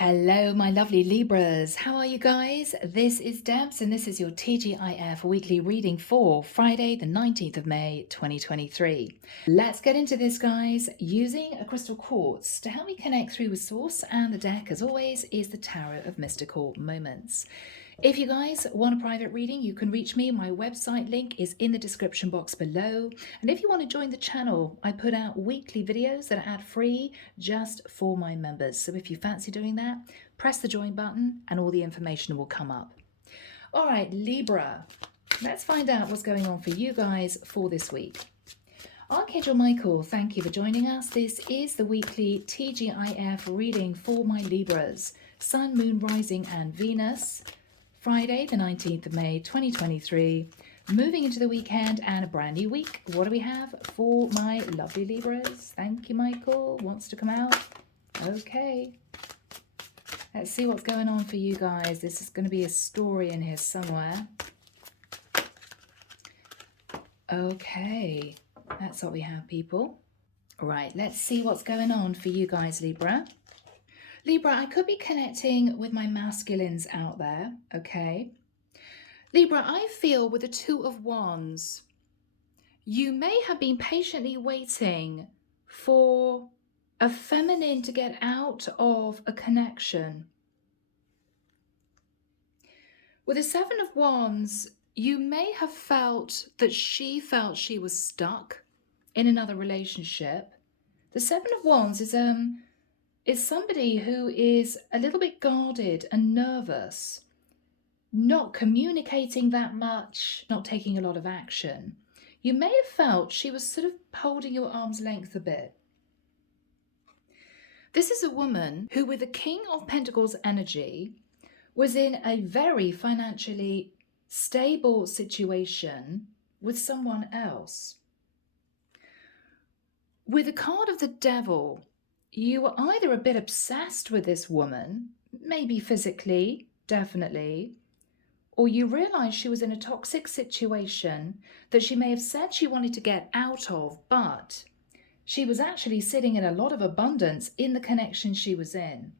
Hello, my lovely Libras. How are you guys? This is Debs, and this is your T.G.I.F weekly reading for Friday, the 19th of May, 2023. Let's get into this, guys, using a crystal quartz to help me connect through with Source, and the deck, as always, is the Tarot of Mystical Moments. If you guys want a private reading, you can reach me. My website link is in the description box below. And if you want to join the channel, I put out weekly videos that are ad-free just for my members. So if you fancy doing that, press the join button and all the information will come up. All right, Libra, let's find out what's going on for you guys for this week. Archangel Michael, thank you for joining us. This is the weekly TGIF reading for my Libras, Sun, Moon, Rising and Venus. Friday, the 19th of May, 2023, moving into the weekend and a brand new week. What do we have for my lovely Libras? Thank you, Michael. Wants to come out? Okay. Let's see what's going on for you guys. This is going to be a story in here somewhere. Okay. That's what we have, people. All right, let's see what's going on for you guys, Libra. Libra, I could be connecting with my masculines out there, okay? Libra, I feel with the Two of Wands, you may have been patiently waiting for a feminine to get out of a connection. With the Seven of Wands, you may have felt that she felt she was stuck in another relationship. The Seven of Wands is somebody who is a little bit guarded and nervous, not communicating that much, not taking a lot of action. You may have felt she was sort of holding your arm's length a bit. This is a woman who, with the King of Pentacles energy, was in a very financially stable situation with someone else. With the card of the Devil, you were either a bit obsessed with this woman, maybe physically, definitely, or you realized she was in a toxic situation that she may have said she wanted to get out of, but she was actually sitting in a lot of abundance in the connection she was in.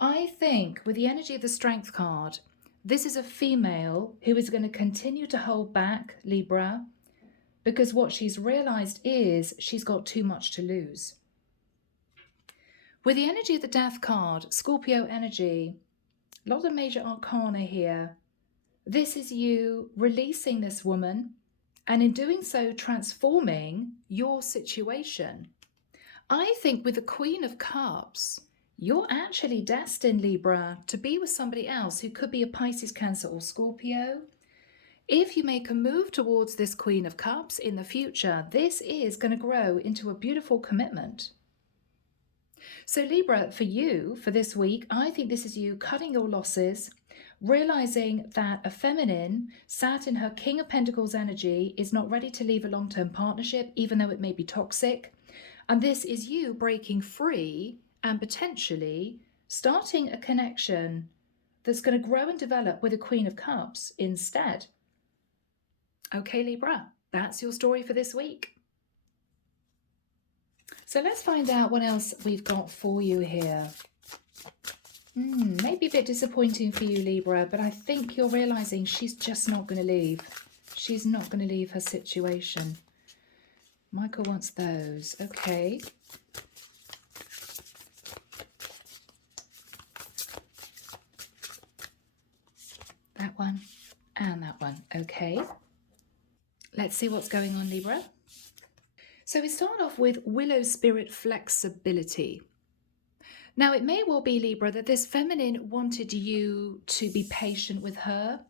I think with the energy of the Strength card, this is a female who is going to continue to hold back, Libra, because what she's realized is she's got too much to lose. With the energy of the Death card, Scorpio energy, a lot of major arcana here. This is you releasing this woman and in doing so transforming your situation. I think with the Queen of Cups, you're actually destined, Libra, to be with somebody else who could be a Pisces, Cancer or Scorpio. If you make a move towards this Queen of Cups in the future, this is going to grow into a beautiful commitment. So Libra, for you, for this week, I think this is you cutting your losses, realizing that a feminine sat in her King of Pentacles energy is not ready to leave a long-term partnership, even though it may be toxic. And this is you breaking free and potentially starting a connection that's going to grow and develop with a Queen of Cups instead. Okay, Libra, that's your story for this week. So let's find out what else we've got for you here. Maybe a bit disappointing for you, Libra, but I think you're realizing she's just not going to leave. She's not going to leave her situation. Michael wants those. Okay. That one and that one. Okay. Let's see what's going on, Libra. So we start off with Willow Spirit Flexibility. Now, it may well be, Libra, that this feminine wanted you to be patient with her.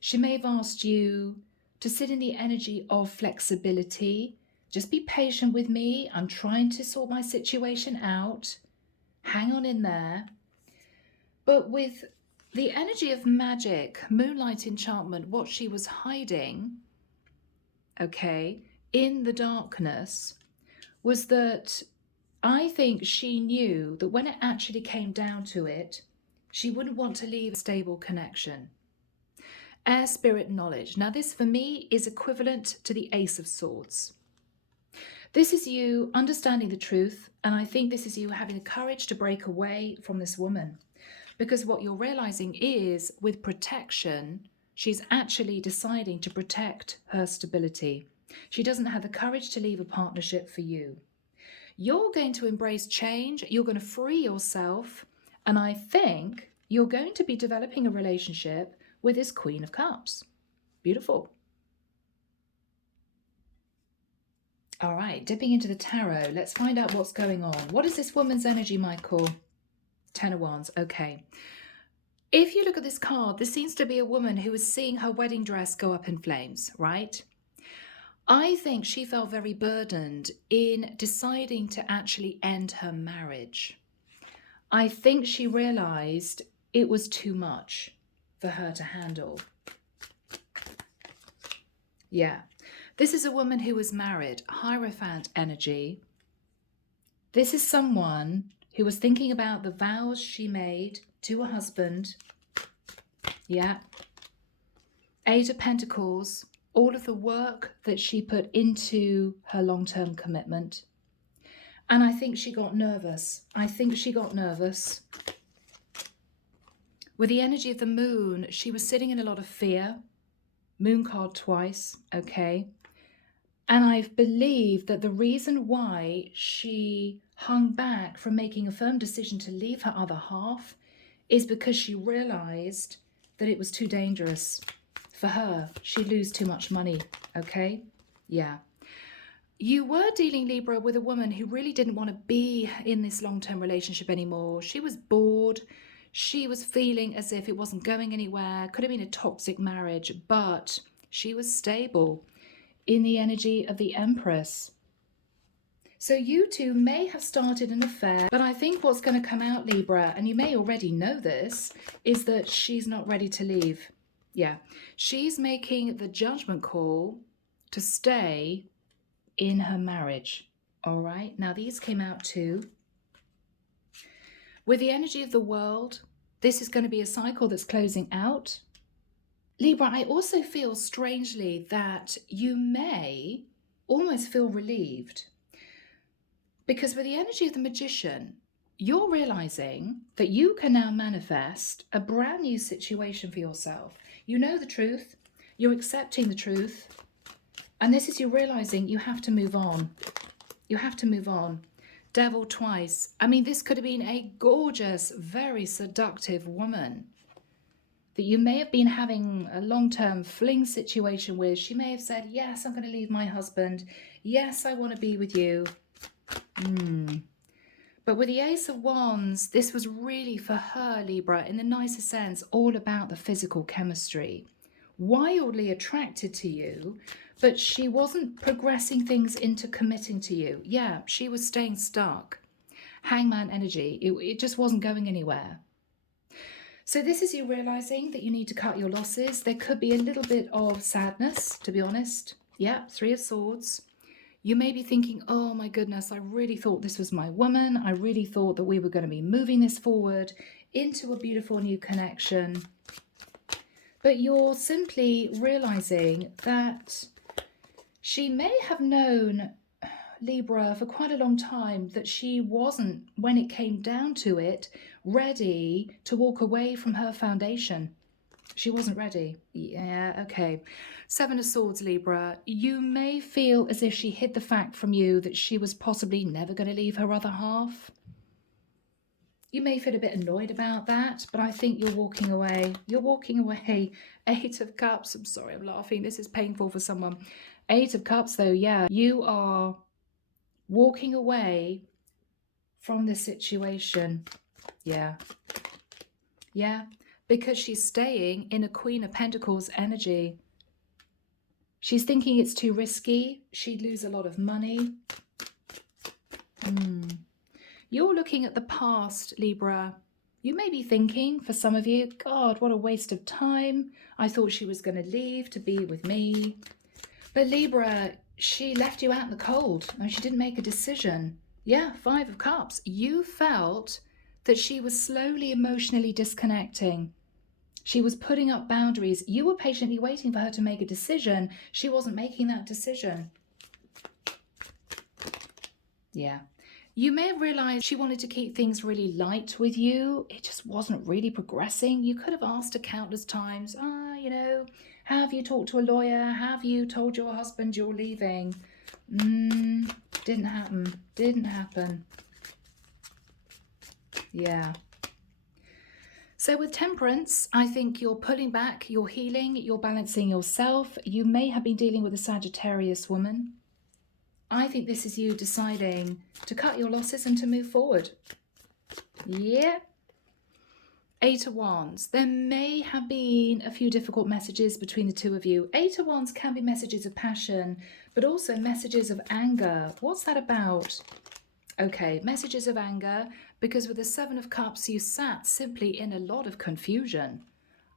She may have asked you to sit in the energy of flexibility. Just be patient with me. I'm trying to sort my situation out. Hang on in there. But with the energy of magic, moonlight enchantment, what she was hiding, okay, in the darkness, was that I think she knew that when it actually came down to it, she wouldn't want to leave a stable connection. Air, spirit, knowledge. Now this for me is equivalent to the Ace of Swords. This is you understanding the truth, and I think this is you having the courage to break away from this woman. Because what you're realizing is, with protection, she's actually deciding to protect her stability. She doesn't have the courage to leave a partnership for you. You're going to embrace change. You're going to free yourself. And I think you're going to be developing a relationship with this Queen of Cups. Beautiful. All right, dipping into the tarot. Let's find out what's going on. What is this woman's energy, Michael? 10 of Wands. Okay. If you look at this card, this seems to be a woman who is seeing her wedding dress go up in flames, right? I think she felt very burdened in deciding to actually end her marriage. I think she realized it was too much for her to handle. Yeah. This is a woman who was married, Hierophant energy. This is someone who was thinking about the vows she made to her husband. Yeah. 8 of Pentacles. All of the work that she put into her long-term commitment. And I think she got nervous. With the energy of the moon, she was sitting in a lot of fear. Moon card twice, okay. And I believe that the reason why she hung back from making a firm decision to leave her other half is because she realized that it was too dangerous for her. She'd lose too much money, okay? Yeah. You were dealing, Libra, with a woman who really didn't want to be in this long-term relationship anymore. She was bored. She was feeling as if it wasn't going anywhere. Could have been a toxic marriage, but she was stable in the energy of the Empress. So you two may have started an affair, but I think what's going to come out, Libra, and you may already know this, is that she's not ready to leave. Yeah, she's making the judgment call to stay in her marriage. All right, now these came out too. With the energy of the world, this is going to be a cycle that's closing out. Libra, I also feel strangely that you may almost feel relieved. Because with the energy of the Magician, you're realizing that you can now manifest a brand new situation for yourself. You know the truth, you're accepting the truth, and this is you realizing you have to move on. You have to move on. Devil twice. I mean, this could have been a gorgeous, very seductive woman that you may have been having a long-term fling situation with. She may have said, yes, I'm going to leave my husband. Yes, I want to be with you. But with the Ace of Wands, this was really for her, Libra, in the nicest sense, all about the physical chemistry. Wildly attracted to you, but she wasn't progressing things into committing to you. Yeah, she was staying stuck. Hangman energy, it just wasn't going anywhere. So this is you realizing that you need to cut your losses. There could be a little bit of sadness, to be honest. Yeah, 3 of Swords. You may be thinking, oh my goodness, I really thought this was my woman. I really thought that we were going to be moving this forward into a beautiful new connection. But you're simply realizing that she may have known, Libra, for quite a long time that she wasn't, when it came down to it, ready to walk away from her foundation. She wasn't ready. Yeah, okay. 7 of Swords, Libra. You may feel as if she hid the fact from you that she was possibly never going to leave her other half. You may feel a bit annoyed about that, but I think you're walking away. You're walking away. 8 of Cups. I'm sorry, I'm laughing. This is painful for someone. 8 of Cups, though, yeah. You are walking away from the situation. Yeah. Yeah. Because she's staying in a Queen of Pentacles energy. She's thinking it's too risky. She'd lose a lot of money. You're looking at the past, Libra. You may be thinking, for some of you, God, what a waste of time. I thought she was going to leave to be with me. But Libra, she left you out in the cold. And she didn't make a decision. Yeah, 5 of Cups. You felt that she was slowly emotionally disconnecting. She was putting up boundaries. You were patiently waiting for her to make a decision. She wasn't making that decision. Yeah. You may have realized she wanted to keep things really light with you. It just wasn't really progressing. You could have asked her countless times, have you talked to a lawyer? Have you told your husband you're leaving? Didn't happen. Didn't happen. Yeah. So with Temperance, I think you're pulling back, you're healing, you're balancing yourself. You may have been dealing with a Sagittarius woman. I think this is you deciding to cut your losses and to move forward. Yeah. 8 of Wands. There may have been a few difficult messages between the two of you. 8 of Wands can be messages of passion, but also messages of anger. What's that about? Okay, messages of anger, because with the 7 of Cups, you sat simply in a lot of confusion.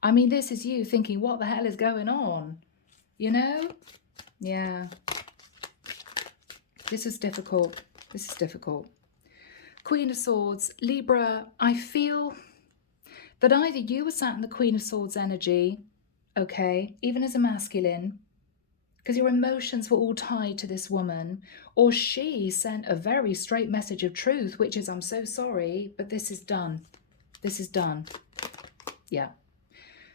I mean, this is you thinking, what the hell is going on? You know? Yeah. This is difficult. This is difficult. Queen of Swords. Libra, I feel that either you were sat in the Queen of Swords energy, okay, even as a masculine, because your emotions were all tied to this woman, or she sent a very straight message of truth, which is, I'm so sorry, but this is done. This is done. Yeah.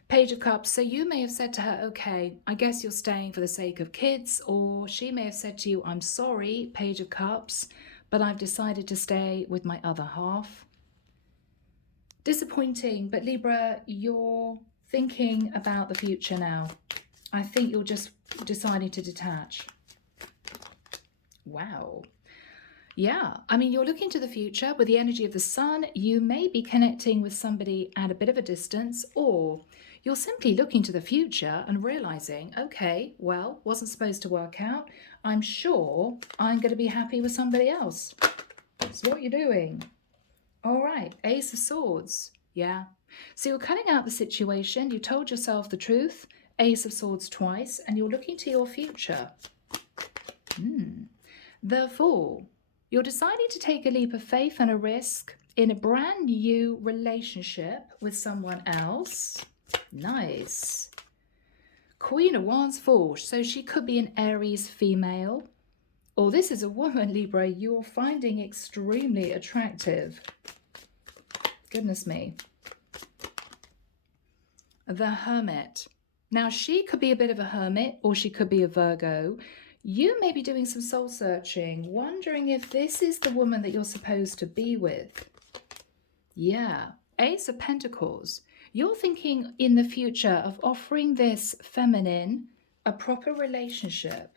Page of Cups. So you may have said to her, okay, I guess you're staying for the sake of kids, or she may have said to you, I'm sorry, Page of Cups, but I've decided to stay with my other half. Disappointing, but Libra, you're thinking about the future now. I think you're just deciding to detach. Wow. Yeah, I mean, you're looking to the future with the energy of the sun. You may be connecting with somebody at a bit of a distance, or you're simply looking to the future and realizing, okay, well, wasn't supposed to work out. I'm sure I'm going to be happy with somebody else. That's what you're doing. All right, Ace of Swords. Yeah. So you're cutting out the situation. You told yourself the truth. Ace of Swords twice, and you're looking to your future. The Fool. You're deciding to take a leap of faith and a risk in a brand new relationship with someone else. Nice. Queen of Wands Fool. So she could be an Aries female. Or this is a woman, Libra, you're finding extremely attractive. Goodness me. The Hermit. Now, she could be a bit of a hermit, or she could be a Virgo. You may be doing some soul searching, wondering if this is the woman that you're supposed to be with. Yeah, Ace of Pentacles. You're thinking in the future of offering this feminine a proper relationship.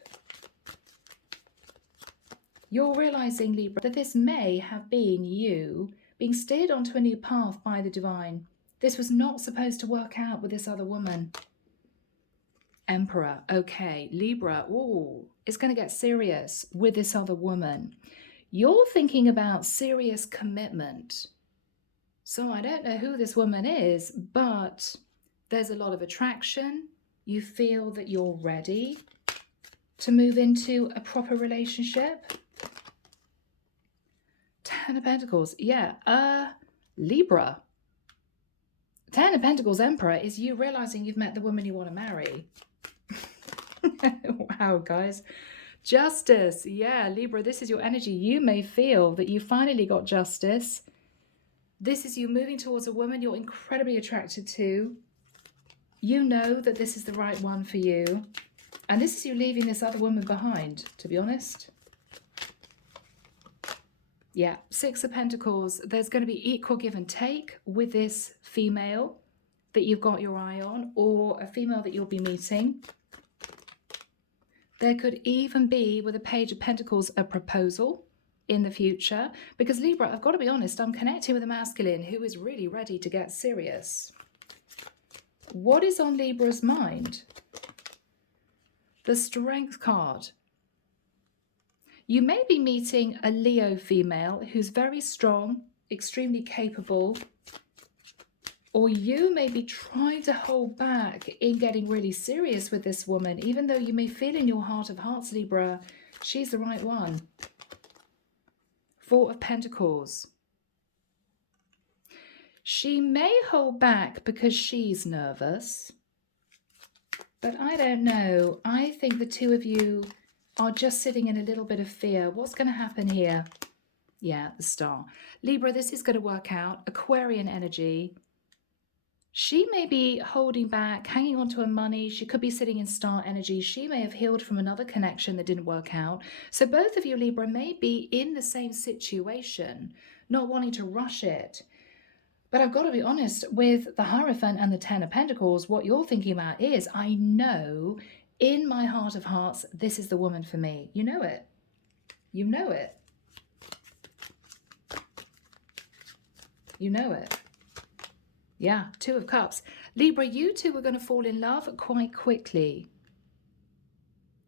You're realizing, Libra, that this may have been you being steered onto a new path by the divine. This was not supposed to work out with this other woman. Emperor. Okay, Libra. Ooh, it's going to get serious with this other woman. You're thinking about serious commitment. So I don't know who this woman is, but there's a lot of attraction. You feel that you're ready to move into a proper relationship. 10 of Pentacles. Yeah, Libra. 10 of Pentacles Emperor is you realizing you've met the woman you want to marry. Wow, guys. Justice. Yeah, Libra, this is your energy. You may feel that you finally got justice. This is you moving towards a woman you're incredibly attracted to. You know that this is the right one for you. And this is you leaving this other woman behind, to be honest. Yeah, 6 of Pentacles. There's going to be equal give and take with this female that you've got your eye on, or a female that you'll be meeting. There could even be, with a Page of Pentacles, a proposal in the future. Because Libra, I've got to be honest, I'm connecting with a masculine who is really ready to get serious. What is on Libra's mind? The Strength card. You may be meeting a Leo female who's very strong, extremely capable, or you may be trying to hold back in getting really serious with this woman, even though you may feel in your heart of hearts, Libra, she's the right one. 4 of Pentacles. She may hold back because she's nervous, but I don't know. I think the two of you are just sitting in a little bit of fear. What's going to happen here? Yeah, the Star. Libra, this is going to work out. Aquarian energy. She may be holding back, hanging on to her money. She could be sitting in Star energy. She may have healed from another connection that didn't work out. So both of you, Libra, may be in the same situation, not wanting to rush it. But I've got to be honest, with the Hierophant and the Ten of Pentacles, what you're thinking about is, I know in my heart of hearts, this is the woman for me. You know it. You know it. You know it. Yeah, Two of Cups. Libra, you two are going to fall in love quite quickly.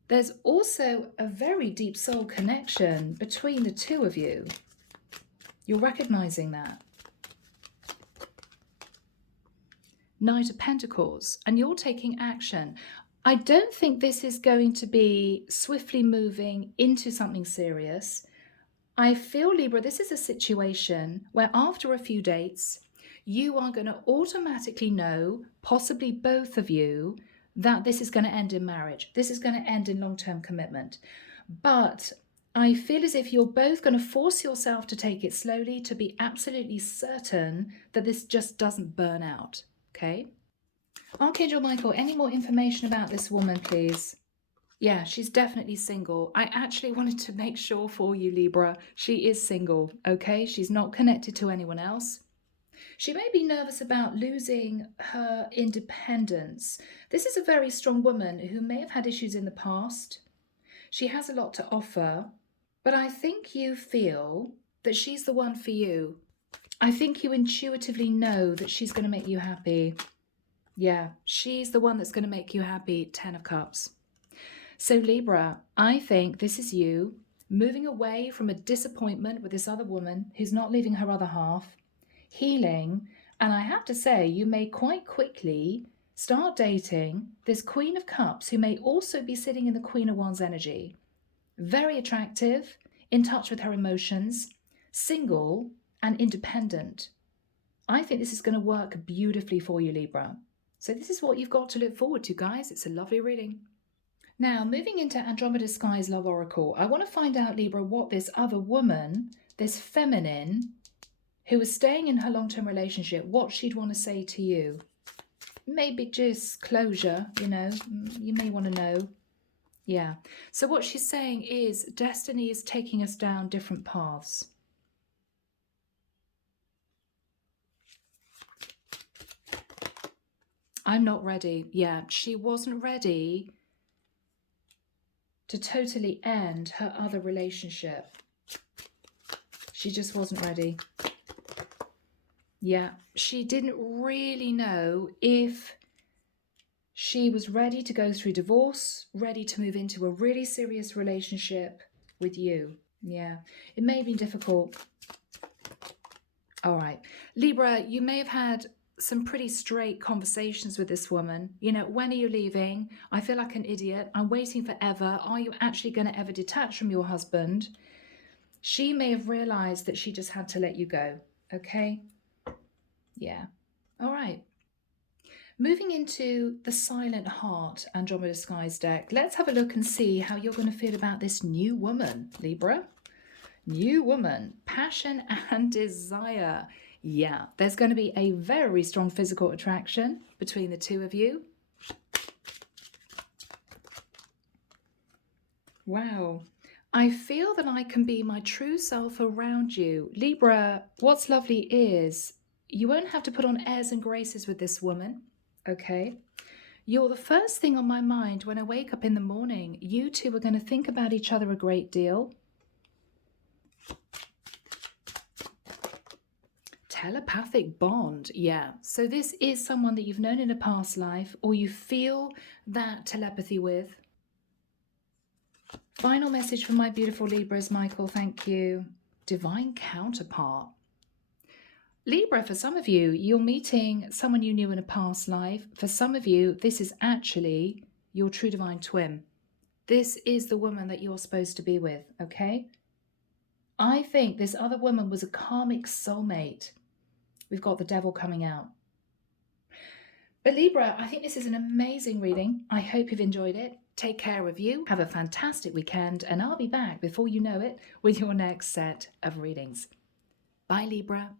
There's also a very deep soul connection between the two of you. You're recognizing that. Knight of Pentacles, and you're taking action. I don't think this is going to be swiftly moving into something serious. I feel, Libra, this is a situation where after a few dates, you are going to automatically know, possibly both of you, that this is going to end in marriage. This is going to end in long-term commitment. But I feel as if you're both going to force yourself to take it slowly to be absolutely certain that this just doesn't burn out. Okay? Archangel Michael, any more information about this woman, please? Yeah, she's definitely single. I actually wanted to make sure for you, Libra, she is single, okay? She's not connected to anyone else. She may be nervous about losing her independence. This is a very strong woman who may have had issues in the past. She has a lot to offer, but I think you feel that she's the one for you. I think you intuitively know that she's going to make you happy. Yeah, she's the one that's going to make you happy. Ten of Cups. So Libra, I think this is you moving away from a disappointment with this other woman who's not leaving her other half, healing, and I have to say, you may quite quickly start dating this Queen of Cups who may also be sitting in the Queen of Wands energy. Very attractive, in touch with her emotions, single and independent. I think this is going to work beautifully for you, Libra. So this is what you've got to look forward to, guys. It's a lovely reading. Now, moving into Andromeda Sky's Love Oracle, I want to find out, Libra, what this other woman, this feminine, who is staying in her long-term relationship, what she'd want to say to you. Maybe just closure, you know, you may want to know. Yeah. So what she's saying is destiny is taking us down different paths. I'm not ready. Yeah, she wasn't ready to totally end her other relationship. She just wasn't ready. Yeah, she didn't really know if she was ready to go through divorce, ready to move into a really serious relationship with you. Yeah, it may have been difficult. All right. Libra, you may have had some pretty straight conversations with this woman. You know, when are you leaving? I feel like an idiot. I'm waiting forever. Are you actually going to ever detach from your husband? She may have realized that she just had to let you go. Okay? Yeah. All right. Moving into the Silent Heart Andromeda Skies deck, let's have a look and see how you're going to feel about this new woman, Libra. New woman, passion and desire. Yeah, there's going to be a very strong physical attraction between the two of you. Wow. I feel that I can be my true self around you. Libra, what's lovely is you won't have to put on airs and graces with this woman, okay? You're the first thing on my mind when I wake up in the morning. You two are going to think about each other a great deal. Telepathic bond, yeah. So this is someone that you've known in a past life or you feel that telepathy with. Final message from my beautiful Libras, Michael, thank you. Divine counterpart. Libra, for some of you, you're meeting someone you knew in a past life. For some of you, this is actually your true divine twin. This is the woman that you're supposed to be with, okay? I think this other woman was a karmic soulmate. We've got the devil coming out. But Libra, I think this is an amazing reading. I hope you've enjoyed it. Take care of you. Have a fantastic weekend, and I'll be back before you know it with your next set of readings. Bye, Libra.